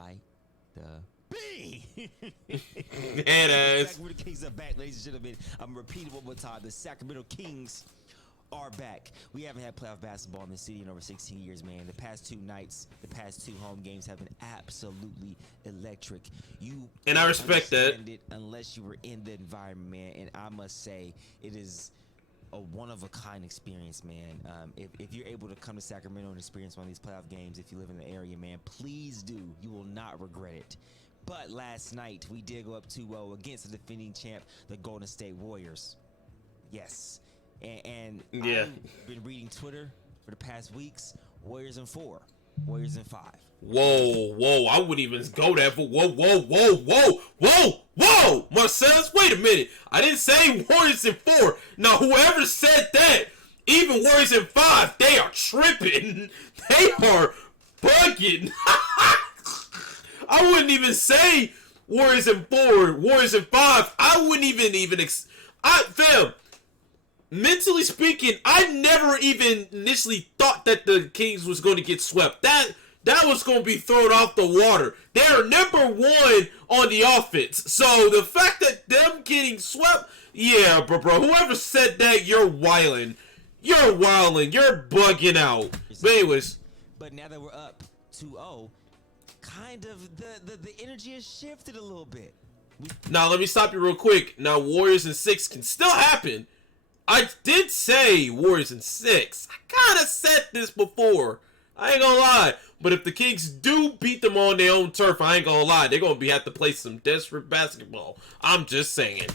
like the bee. Head ass. Sacramento Kings are back, ladies and gentlemen. I'm repeating one more time. The Sacramento Kings are back. We haven't had playoff basketball in the city in over 16 years, man. The past 2 nights, the past 2 home games have been absolutely electric. And I respect that. Unless you were in the environment, man. And I must say, it is a one-of-a-kind experience, man. If you're able to come to Sacramento and experience one of these playoff games, if you live in the area, man, please do. You will not regret it. But last night, we did go up 2-0 against the defending champ, the Golden State Warriors. Yes. And yeah. I've been reading Twitter for the past weeks. Warriors in 4, Warriors in 5. Whoa, I wouldn't even go that for whoa, Marcellus, wait a minute. I didn't say Warriors in 4. Now, whoever said that, even Warriors in 5, they are tripping. They are bugging. I wouldn't even say Warriors in 4, Warriors in 5. I wouldn't even fam, mentally speaking, I never even initially thought that the Kings was going to get swept. That was going to be thrown off the water. They're number 1 on the offense. So the fact that them getting swept, yeah, bro, whoever said that, you're wilding. You're bugging out. But anyways. But now that we're up 2-0, kind of the energy has shifted a little bit. Now, let me stop you real quick. Now, Warriors in 6 can still happen. I did say Warriors in 6. I kind of said this before. I ain't gonna lie. But if the Kings do beat them on their own turf, I ain't gonna lie. They're gonna have to play some desperate basketball. I'm just saying.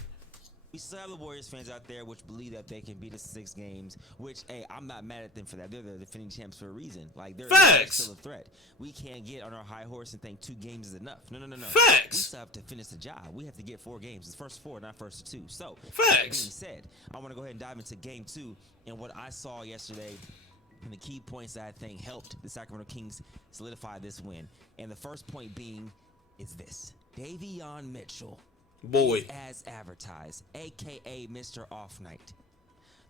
We still have the Warriors fans out there which believe that they can beat us 6 games, which, hey, I'm not mad at them for that. They're the defending champs for a reason. Like, they're still a threat. We can't get on our high horse and think 2 games is enough. No. Facts. We still have to finish the job. We have to get 4 games. It's first 4, not first 2. So, facts. That being said, I want to go ahead and dive into game 2 and what I saw yesterday and the key points that I think helped the Sacramento Kings solidify this win. And the first point being is this. Davion Mitchell. Boy. As advertised, a.k.a. Mr. Off Night.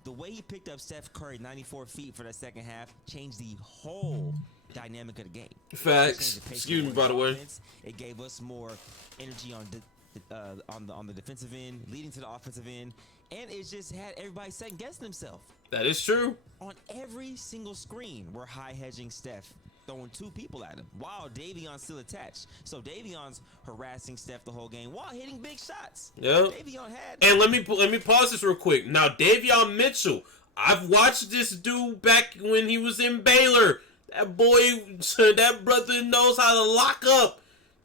The way he picked up Steph Curry 94 feet for that second half changed the whole dynamic of the game. Facts. Excuse me, by the way. It gave us more energy on the defensive end, leading to the offensive end, and it just had everybody second guessing themselves. That is true. On every single screen, we're high hedging Steph, throwing 2 people at him while Davion's still attached. So Davion's harassing Steph the whole game while hitting big shots. Yeah. Davion had. And let me pause this real quick. Now, Davion Mitchell, I've watched this dude back when he was in Baylor. That boy, that brother knows how to lock up.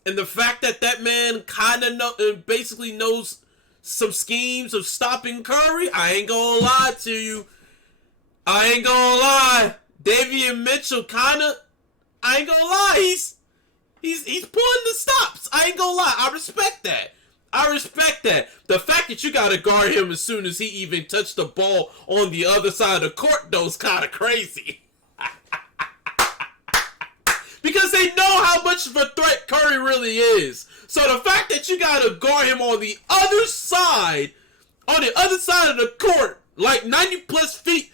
And the fact that man kind of basically knows some schemes of stopping Curry, I ain't gonna lie to you. I ain't gonna lie. Davion Mitchell I ain't gonna lie, he's pulling the stops. I ain't gonna lie. I respect that. The fact that you gotta guard him as soon as he even touched the ball on the other side of the court, though, is kind of crazy. Because they know how much of a threat Curry really is. So the fact that you gotta guard him on the other side of the court, like 90 plus feet,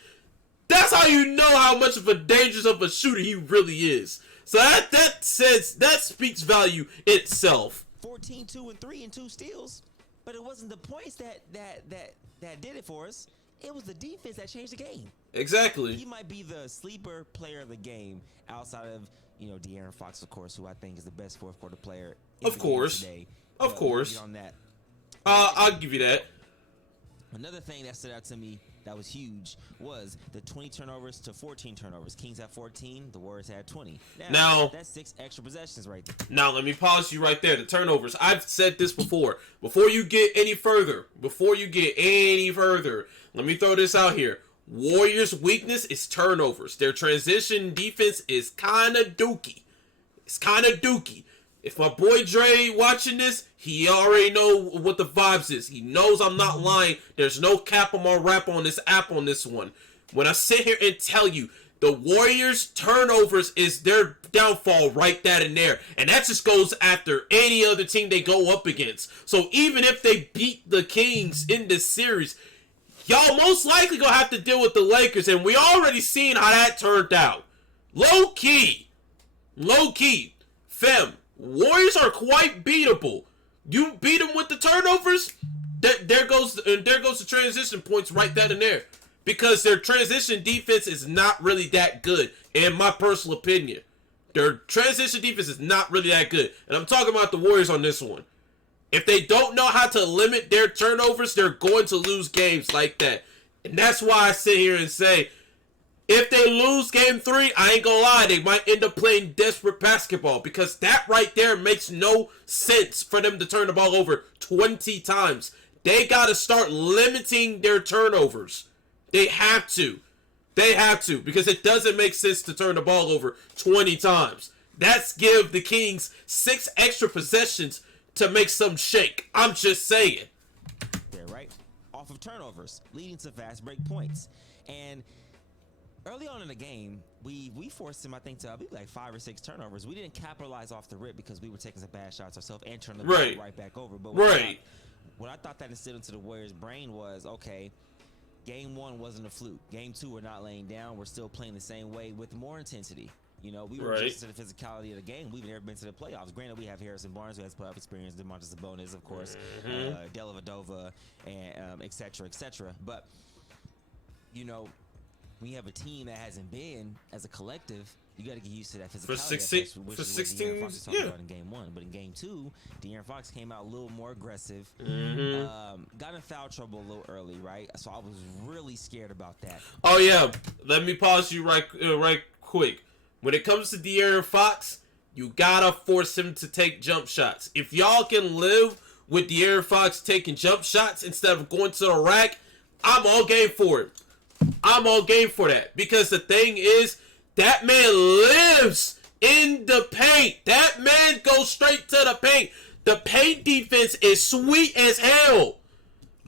that's how you know how much of a dangerous of a shooter he really is. So that speaks value itself. 14, 2, and 3 and 2 steals, but it wasn't the points that did it for us. It was the defense that changed the game. Exactly. He might be the sleeper player of the game outside of De'Aaron Fox, of course, who I think is the best fourth quarter player. Of course. Today. Of course. We'll get on that. I'll give you that. Another thing that stood out to me that was huge was the 20 turnovers to 14 turnovers. Kings had 14, the Warriors had 20. Now that's 6 extra possessions right there. Now, let me pause you right there. The turnovers. I've said this before. Before you get any further, let me throw this out here. Warriors' weakness is turnovers. Their transition defense is kind of dookie. If my boy Dre watching this, he already know what the vibes is. He knows I'm not lying. There's no cap on my rap on this app on this one. When I sit here and tell you, the Warriors' turnovers is their downfall right that and there. And that just goes after any other team they go up against. So even if they beat the Kings in this series, y'all most likely gonna have to deal with the Lakers. And we already seen how that turned out. Low key. Fem. Warriors are quite beatable. You beat them with the turnovers, there goes the transition points right then and there. Because their transition defense is not really that good, in my personal opinion. Their transition defense is not really that good. And I'm talking about the Warriors on this one. If they don't know how to limit their turnovers, they're going to lose games like that. And that's why I sit here and say, if they lose game 3, I ain't gonna lie, they might end up playing desperate basketball. Because that right there makes no sense for them to turn the ball over 20 times. They gotta start limiting their turnovers. They have to. They have to. Because it doesn't make sense to turn the ball over 20 times. That's give the Kings 6 extra possessions to make some shake. I'm just saying. They're right off of turnovers, leading to fast break points. And early on in the game, we forced him, I think, to like 5 or 6 turnovers. We didn't capitalize off the rip because we were taking some bad shots ourselves and turning the ball right back over. But what I thought that instilled into the Warriors' brain was, okay, game 1 wasn't a fluke. Game 2, we're not laying down. We're still playing the same way with more intensity. You know, we were just to the physicality of the game. We've never been to the playoffs. Granted, we have Harrison Barnes, who has playoff experience, DeMontis Sabonis, of course, Dellavedova, and et cetera, et cetera. But, you know, when you have a team that hasn't been as a collective, you got to get used to that physicality. For 16, about in game 1, but in game 2, De'Aaron Fox came out a little more aggressive. Got in foul trouble a little early, right? So I was really scared about that. Oh yeah, let me pause you right quick. When it comes to De'Aaron Fox, you gotta force him to take jump shots. If y'all can live with De'Aaron Fox taking jump shots instead of going to the rack, I'm all game for it. I'm all game for that. Because the thing is, that man lives in the paint. That man goes straight to the paint. The paint defense is sweet as hell.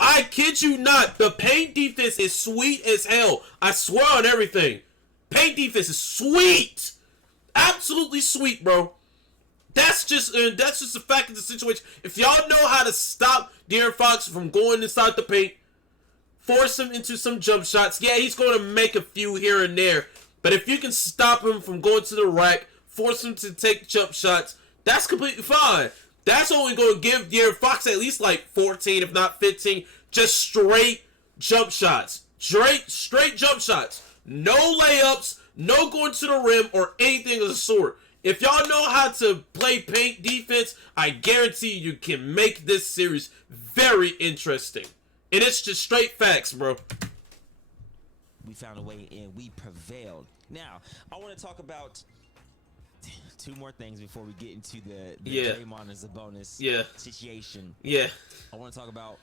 I kid you not. The paint defense is sweet as hell. I swear on everything. Paint defense is sweet. Absolutely sweet, bro. That's just a fact of the situation. If y'all know how to stop De'Aaron Fox from going inside the paint, force him into some jump shots. Yeah, he's going to make a few here and there. But if you can stop him from going to the rack, force him to take jump shots, that's completely fine. That's only going to give De'Aaron Fox at least like 14, if not 15, just straight jump shots. Straight jump shots. No layups, no going to the rim, or anything of the sort. If y'all know how to play paint defense, I guarantee you can make this series very interesting. And it's just straight facts, bro. We found a way and we prevailed. Now, I want to talk about 2 more things before we get into the Draymond and Sabonis situation. I want to talk about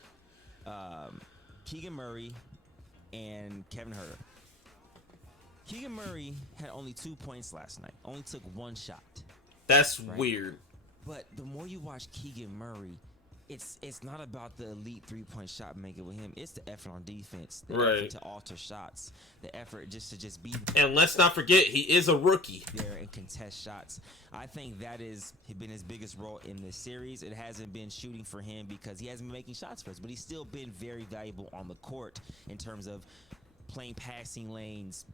Keegan Murray and Kevin Huerter. Keegan Murray had only 2 points last night. Only took 1 shot. That's weird. But the more you watch Keegan Murray, it's not about the elite 3-point shot maker with him. It's the effort on defense, the effort to alter shots, the effort just be. And let's not forget, he is a rookie there and contest shots. I think that has been his biggest role in this series. It hasn't been shooting for him because he hasn't been making shots for us, but he's still been very valuable on the court in terms of playing passing lanes.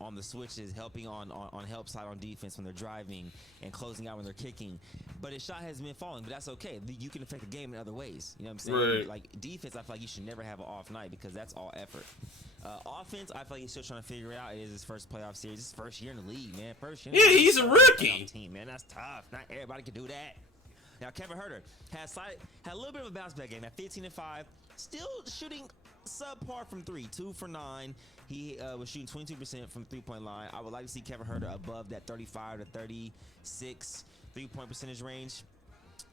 On the switches, helping on help side on defense when they're driving and closing out when they're kicking. But his shot hasn't been falling, but that's okay. You can affect the game in other ways. You know what I'm saying? Right. Like defense, I feel like you should never have an off night because that's all effort. Offense, I feel like he's still trying to figure it out. It is his first playoff series. His first year in the league, man. Yeah, he's a rookie. Team, man. That's tough. Not everybody can do that. Now, Kevin Huerter had a little bit of a bounce back game at 15-5. Still shooting subpar from 3, 2 for 9. He was shooting 22% from 3-point line. I would like to see Kevin Huerter above that 35 to 36 3-point percentage range.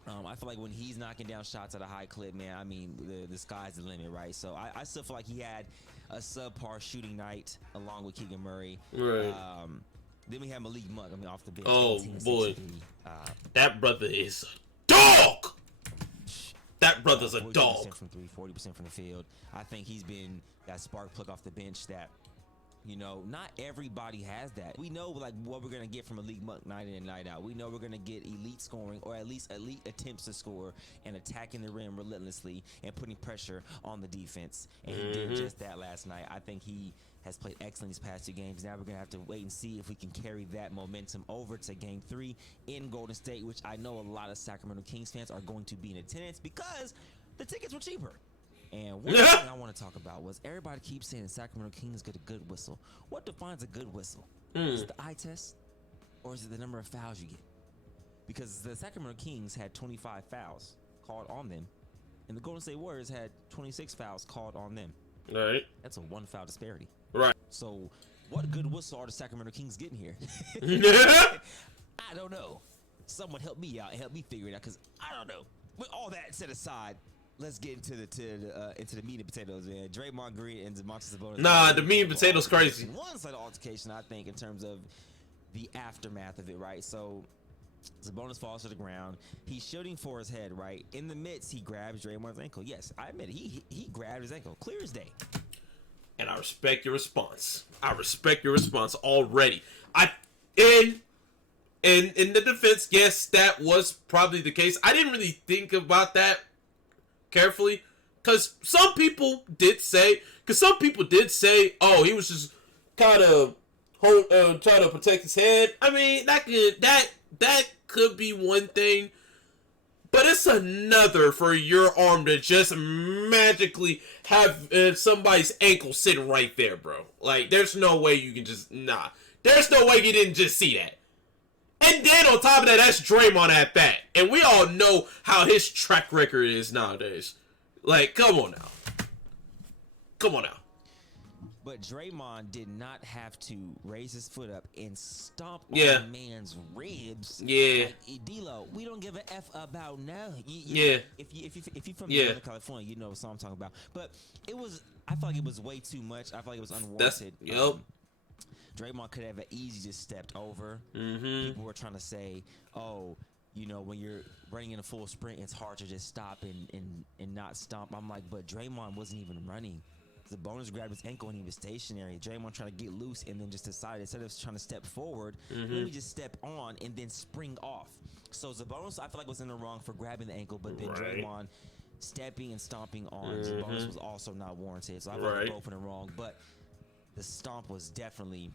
I feel like when he's knocking down shots at a high clip, man, I mean, the sky's the limit, right? So I still feel like he had a subpar shooting night along with Keegan Murray. Right. Then we had Malik Monk, off the bench. Oh, boy. That brother is a dog! That brother's a dog. 40% from 3, 40% from the field. I think he's been that spark plug off the bench that, you know, not everybody has that. We know like what we're gonna get from Malik Monk night in and night out. We know we're gonna get elite scoring, or at least elite attempts to score and attacking the rim relentlessly and putting pressure on the defense. And he did just that last night. I think he has played excellent these past 2 games. Now we're going to have to wait and see if we can carry that momentum over to Game 3 in Golden State, which I know a lot of Sacramento Kings fans are going to be in attendance because the tickets were cheaper. And one thing I want to talk about was everybody keeps saying the Sacramento Kings get a good whistle. What defines a good whistle? Is it the eye test, or is it the number of fouls you get? Because the Sacramento Kings had 25 fouls called on them, and the Golden State Warriors had 26 fouls called on them. Right. That's a 1 foul disparity. Right. So what good whistle are the Sacramento Kings getting here? I don't know. Someone help me out and help me figure it out, because I don't know. With all that set aside, let's get into the meat and potatoes, man. Draymond Green and Domantas Sabonis. Nah, the meat and potatoes crazy. One side of altercation, I think, in terms of the aftermath of it, right? So Sabonis falls to the ground. He's shooting for his head, right? In the midst, he grabs Draymond's ankle. Yes, I admit it. He grabbed his ankle, clear as day. And I respect your response. I respect your response already. In the defense, yes, that was probably the case. I didn't really think about that carefully, because some people did say, oh, he was just kind of trying to protect his head. I mean, that could be one thing, but it's another for your arm to just magically have somebody's ankle sitting right there, bro. Like, there's no way you can just, there's no way you didn't just see that. And then on top of that, that's Draymond at that. And we all know how his track record is nowadays. Like, come on now. But Draymond did not have to raise his foot up and stomp on Yeah. a man's ribs. Yeah. Like, D-Lo, we don't give a F about now. Yeah. If you're from Yeah. California, you know what I'm talking about. But I felt like it was way too much. I felt like it was unwarranted. Yep. Draymond could have easily just stepped over. Mm-hmm. People were trying to say, oh, you know, when you're running in a full sprint, it's hard to just stop and not stomp. I'm like, but Draymond wasn't even running. Sabonis grabbed his ankle and he was stationary. Draymond trying to get loose and then just decided, instead of trying to step forward, let me just step on and then spring off. So Sabonis, I feel like, was in the wrong for grabbing the ankle, but then Draymond stepping and stomping on Sabonis was also not warranted. So I feel like they're both in the wrong, but the stomp was definitely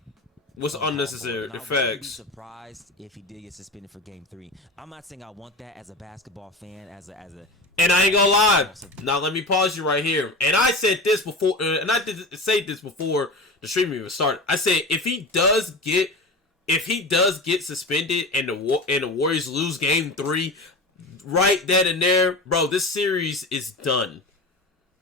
unnecessary. I wouldn't be surprised if he did get suspended for Game 3. I'm not saying I want that as a basketball fan, as a. And I ain't gonna lie. Now let me pause you right here. And I said this before, and I did say this before the stream even started. I said if he does get suspended and the Warriors lose Game 3, right then and there, bro, this series is done.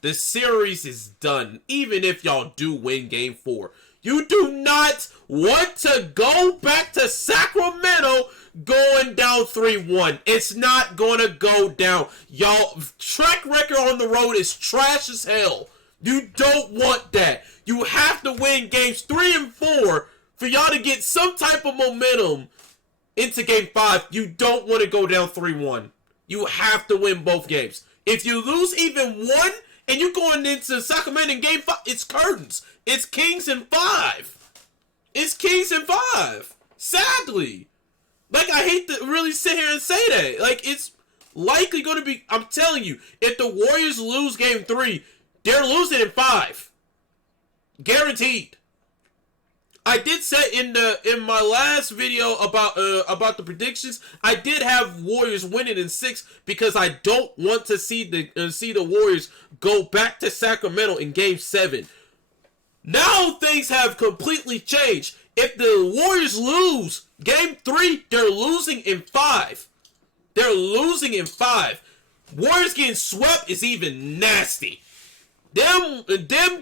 This series is done. Even if y'all do win Game 4, you do not want to go back to Sacramento going down 3-1. It's not going to go down. Y'all track record on the road is trash as hell. You don't want that. You have to win games 3 and 4 for y'all to get some type of momentum into Game 5. You don't want to go down 3-1. You have to win both games. If you lose even one and you're going into Sacramento in Game 5, it's curtains. It's Kings in 5. It's Kings in 5. Sadly. Like, I hate to really sit here and say that. Like, it's likely going to be, I'm telling you, if the Warriors lose Game 3, they're losing in 5. Guaranteed. I did say in my last video about the predictions, I did have Warriors winning in 6 because I don't want to see the Warriors go back to Sacramento in Game 7. Now things have completely changed. If the Warriors lose Game 3, they're losing in 5. They're losing in 5. Warriors getting swept is even nasty. Them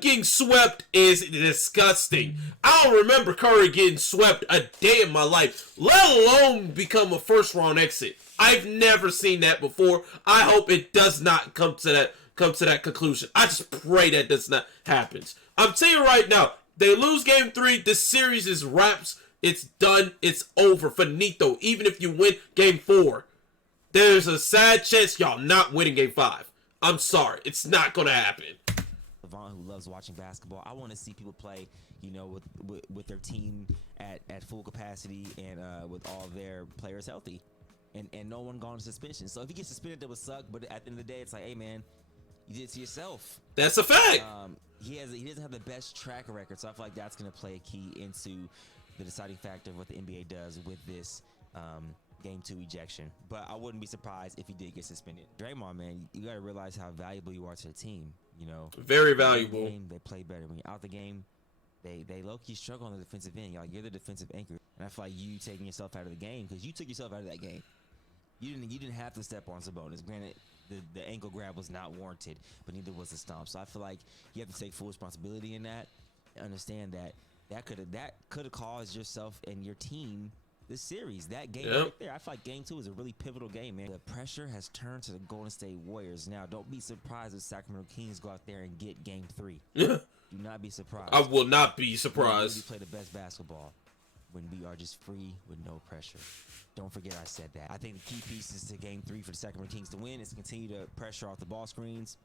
getting swept is disgusting. I don't remember Curry getting swept a day in my life, let alone become a first-round exit. I've never seen that before. I hope it does not come to that conclusion. I just pray that does not happen. I'm telling you right now, they lose Game 3, this series is wraps. It's done. It's over. Finito. Even if you win Game 4, there's a sad chance y'all not winning Game 5. I'm sorry. It's not going to happen. Who loves watching basketball. I want to see people play, you know, with their team at full capacity and with all their players healthy, and no one gone to suspension. So if he gets suspended, that would suck. But at the end of the day, it's like, hey man, You did it to yourself. That's a fact. He doesn't have the best track record, so I feel like that's going to play a key into the deciding factor of what the NBA does with this Game 2 ejection. But I wouldn't be surprised if he did get suspended. Draymond, man, you got to realize how valuable you are to the team. You know, very valuable. In the game, they play better. When you're out the game, they low-key struggle on the defensive end. Y'all, you're the defensive anchor, and I feel like you taking yourself out of the game because you took yourself out of that game. You didn't have to step on Sabonis. Granted, the ankle grab was not warranted, but neither was the stomp. So I feel like you have to take full responsibility in that. And understand that could have caused yourself and your team this series. That game right there, I feel like Game 2 is a really pivotal game, man. The pressure has turned to the Golden State Warriors. Now, don't be surprised if Sacramento Kings go out there and get Game 3. Do not be surprised. I will not be surprised. We play the best basketball when we are just free with no pressure. Don't forget I said that. I think the key pieces to Game 3 for the Sacramento Kings to win is to continue to pressure off the ball screens,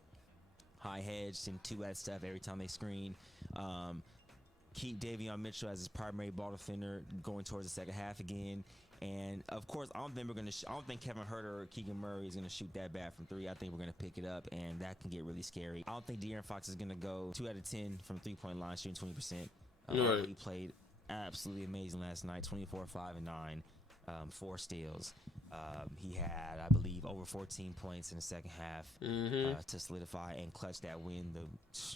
high hedge, and two-at stuff every time they screen. Keep Davion Mitchell as his primary ball defender going towards the second half again. And of course, I don't think Kevin Huerter or Keegan Murray is gonna shoot that bad from 3. I think we're gonna pick it up, and that can get really scary. I don't think De'Aaron Fox is gonna go 2 out of 10 from 3-point line, shooting 20%. He played absolutely amazing last night, 24, 5, and 9, 4 steals. He had, I believe, over 14 points in the second half to solidify and clutch that win, the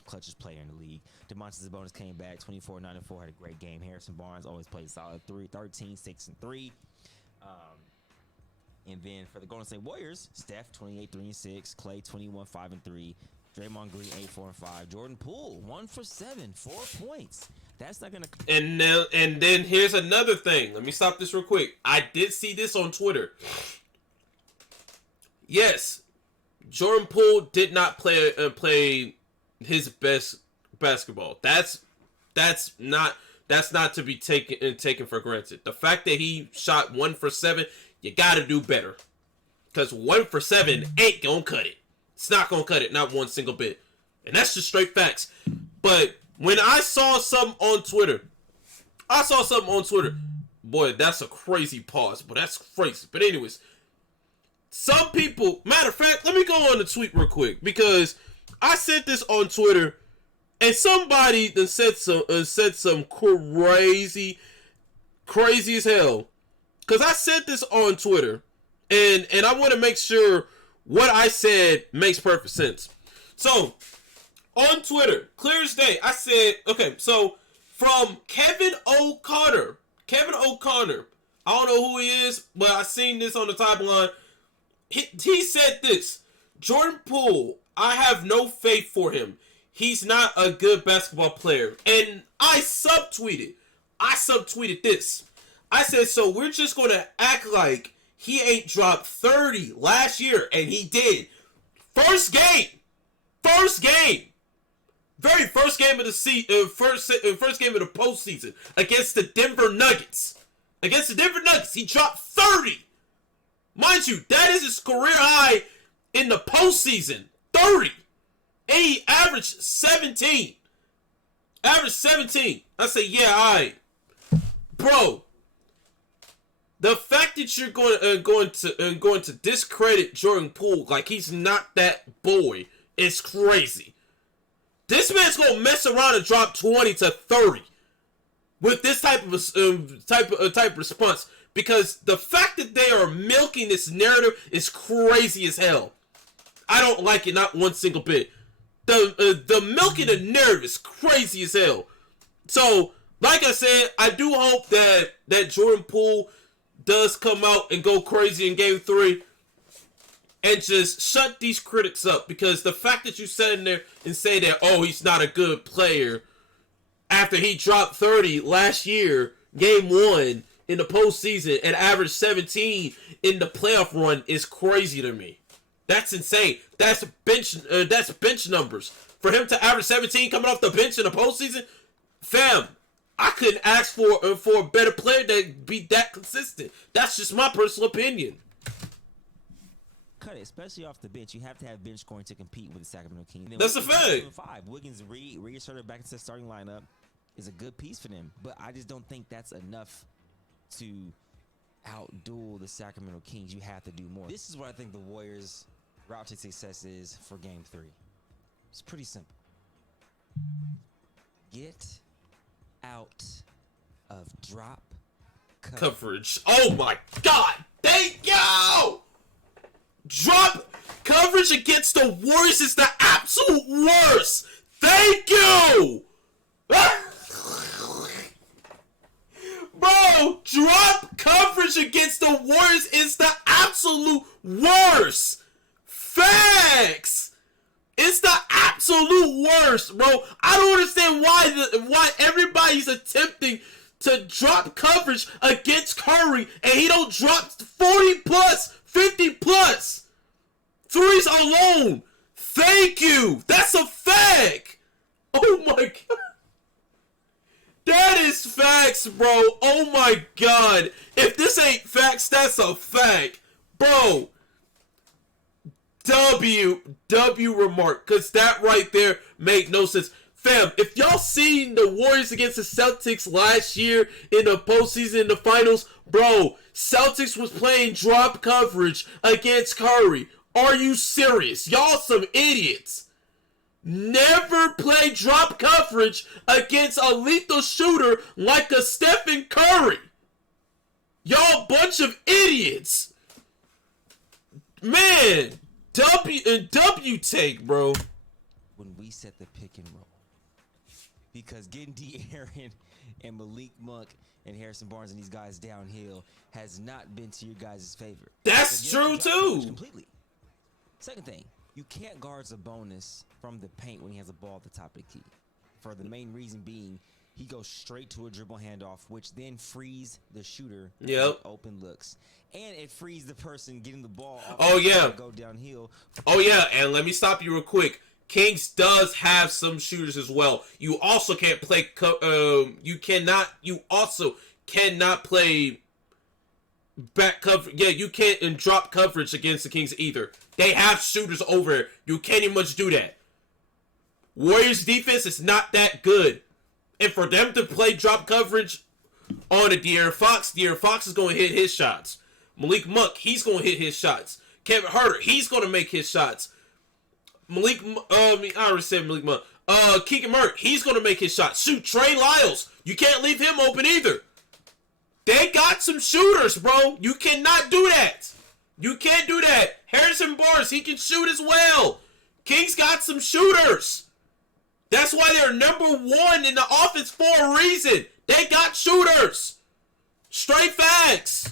clutchest player in the league. Domantas Sabonis came back, 24, 9, and 4, had a great game. Harrison Barnes always played solid, 13, 6, and 3. And then for the Golden State Warriors, Steph, 28, 3, and 6. Clay, 21, 5, and 3. Draymond Green, 8, 4, and 5. Jordan Poole, 1 for 7, 4 points. That's not gonna. And then here's another thing. Let me stop this real quick. I did see this on Twitter. Yes, Jordan Poole did not play his best basketball. That's not to be taken for granted. The fact that he shot 1 for 7, you got to do better. Because 1 for 7 ain't gonna cut it. It's not gonna cut it, not one single bit. And that's just straight facts. But when I saw something on Twitter, boy, that's a crazy pause, but that's crazy. But anyways, some people, matter of fact, let me go on the tweet real quick, because I said this on Twitter, and somebody then said some crazy as hell. Because I said this on Twitter, and I want to make sure what I said makes perfect sense. So, on Twitter, clear as day, I said, okay, so from Kevin O'Connor, I don't know who he is, but I seen this on the timeline. He said this: Jordan Poole, I have no faith for him. He's not a good basketball player. And I subtweeted this. I said, so we're just going to act like he ain't dropped 30 last year, and he did. First game. Very first game of the first game of the postseason against the Denver Nuggets. He dropped 30. Mind you, that is his career high in the postseason. 30. And he averaged 17. I say, yeah, all right. Bro, the fact that you're going to discredit Jordan Poole like he's not that boy is crazy. This man's gonna mess around and drop 20 to 30 with this type of response, because the fact that they are milking this narrative is crazy as hell. I don't like it, not one single bit. The milking the narrative is crazy as hell. So, like I said, I do hope that Jordan Poole does come out and go crazy in Game 3 and just shut these critics up, because the fact that you sit in there and say that, oh, he's not a good player after he dropped 30 last year, Game 1 in the postseason, and averaged 17 in the playoff run is crazy to me. That's insane. That's bench numbers. For him to average 17 coming off the bench in the postseason, fam, I couldn't ask for a better player that be that consistent. That's just my personal opinion. Cut it, especially off the bench. You have to have bench scoring to compete with the Sacramento Kings. That's a fact. Wiggins reinserted back into the starting lineup is a good piece for them, but I just don't think that's enough to outduel the Sacramento Kings. You have to do more. This is what I think the Warriors' route to success is for Game 3. It's pretty simple. Get out of drop coverage. Oh my God! Thank you! Drop coverage against the Warriors is the absolute worst! Thank you! Bro, drop coverage against the Warriors is the absolute worst! Facts! It's the absolute worst, bro. I don't understand why everybody's attempting to drop coverage against Curry and he don't drop 40 plus, 50 plus threes alone. Thank you. That's a fact. Oh my God. That is facts, bro. Oh my God. If this ain't facts, that's a fact. Bro. W remark, because that right there made no sense. Fam, if y'all seen the Warriors against the Celtics last year in the postseason, in the finals, bro, Celtics was playing drop coverage against Curry. Are you serious? Y'all some idiots. Never play drop coverage against a lethal shooter like a Stephen Curry. Y'all bunch of idiots. Man. W take, bro. When we set the pick and roll, because getting De'Aaron and Malik Monk and Harrison Barnes and these guys downhill has not been to your guys' favor. That's true too. Completely. Second thing, you can't guard Sabonis from the paint when he has a ball at the top of the key. For the main reason being, he goes straight to a dribble handoff, which then frees the shooter. Yep. Open looks. And it frees the person getting the ball. Oh, yeah. Go downhill. Oh, yeah. And let me stop you real quick. Kings does have some shooters as well. You also can't play. You also cannot play back cover. Yeah, you can't drop coverage against the Kings either. They have shooters over there. You can't even much do that. Warriors defense is not that good. And for them to play drop coverage on a De'Aaron Fox is going to hit his shots. Malik Monk, he's going to hit his shots. Kevin Huerter, he's going to make his shots. I already said Malik Monk. Keegan Murray, he's going to make his shots. Shoot, Trey Lyles, you can't leave him open either. They got some shooters, bro. You cannot do that. You can't do that. Harrison Barnes, he can shoot as well. Kings got some shooters. That's why they're number one in the offense for a reason. They got shooters. Straight facts.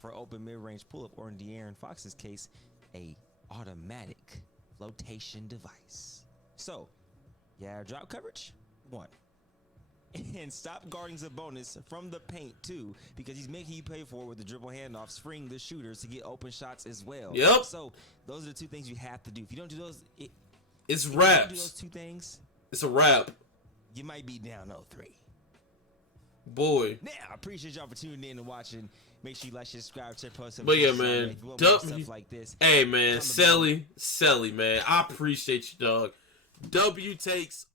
For open mid-range pull-up, or in De'Aaron Fox's case, a automatic flotation device. So, yeah, drop coverage, 1. And stop guarding Sabonis from the paint, 2, because he's making you pay for it with the dribble handoffs, freeing the shooters to get open shots as well. Yep. So, those are the 2 things you have to do. If you don't do those, it's if raps. you don't do those 2 things, it's a wrap. You might be down 0-3. Boy. Now, I appreciate y'all for tuning in and watching. Make sure you like, share, subscribe, check post. But yeah, man. Stuff like this. Hey, man. Selly, man. I appreciate you, dog. W takes